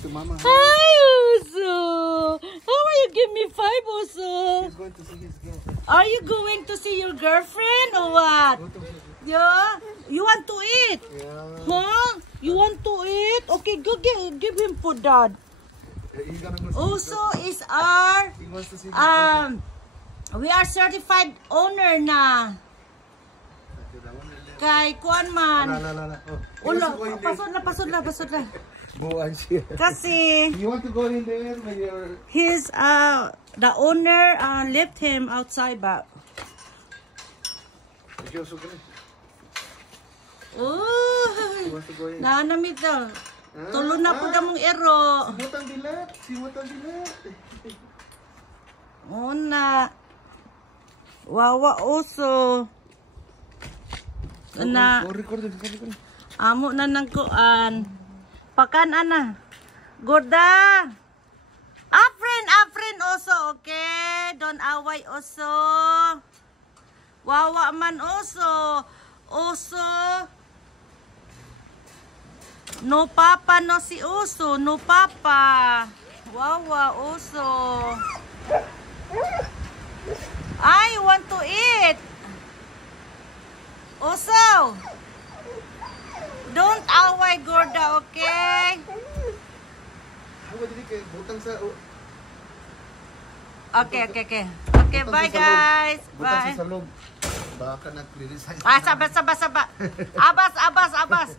To mama. Hi, Uso. How are you? Give me 5, Uso. He's going to see his girl. Are you going to see your girlfriend or what? Yeah. You want to eat? Yeah. Huh? You want to eat? Okay, go give him food, Dad. He's gonna go see Uso is our He wants to see his girlfriend. we are certified owner na. Okay, that one will Kay kuan man. La. Oh, Ulo, he wants to go in there. pasod na. Buwan siya. Kasi You want to go in there when you're... his the owner left him outside ba. He wants to go in. Oh, He wants to go in. nanamit daw. Tulo na po damong ero. Simutang dilat. Simutang dilat. Una. Wawa Uso. Na Oh, record. amo na nang kuan. Pakan ana. Goda. Afrin Uso, okay? Don't away Uso. Wawa man Uso. Uso. No papa no si Uso, no papa. Wawa Uso. I want to eat. Uso. Don't away Gorda, okay? Ako dili kay butang sa... Okay. Okay, bye guys. Butang Bye. sa salog. Baka nag-resign. Saba. Abas.